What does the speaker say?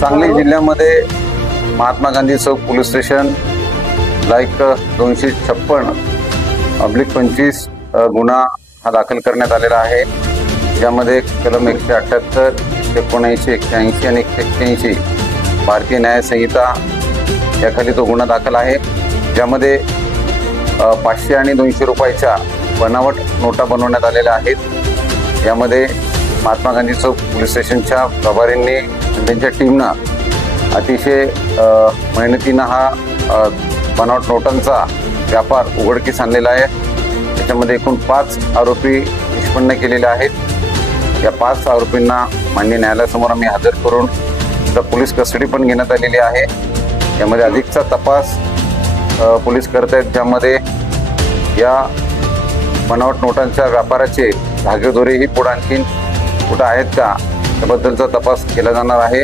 सांगली जिल्ह्यामध्ये महात्मा गांधी चौक police station like 256/25 गुन्हा हा दाखल करण्यात आलेला आहे। ज्यामध्ये कलम 178, 179, 180 आणि 181 भारतीय न्याय संहिता याखाली तो गुन्हा दाखल आहे। ज्यामध्ये 500 आणि 200 रुपयाच्या बनावट नोटा बनवण्यात आलेल्या आहेत। यामध्ये महात्मा गांधी चौक पोलीस स्टेशनच्या प्रभारींनी आणि त्यांच्या टीमनं अतिशय मेहनतीनं हा बनावट नोटांचा व्यापार उघडकीस आणलेला आहे। त्याच्यामध्ये एकूण 5 आरोपी निष्पन्न केलेले आहेत। या 5 आरोपींना मान्य न्यायालयासमोर आम्ही हजर करून त्याचा पोलीस कस्टडी पण घेण्यात आलेली आहे। यामध्ये अधिकचा तपास पोलीस करत आहेत, ज्यामध्ये या बनावट नोटांच्या व्यापाराचे धागेदोरेही पुढे आणखीन कुठं आहेत का याबद्दलचा तपास केला जाणार आहे।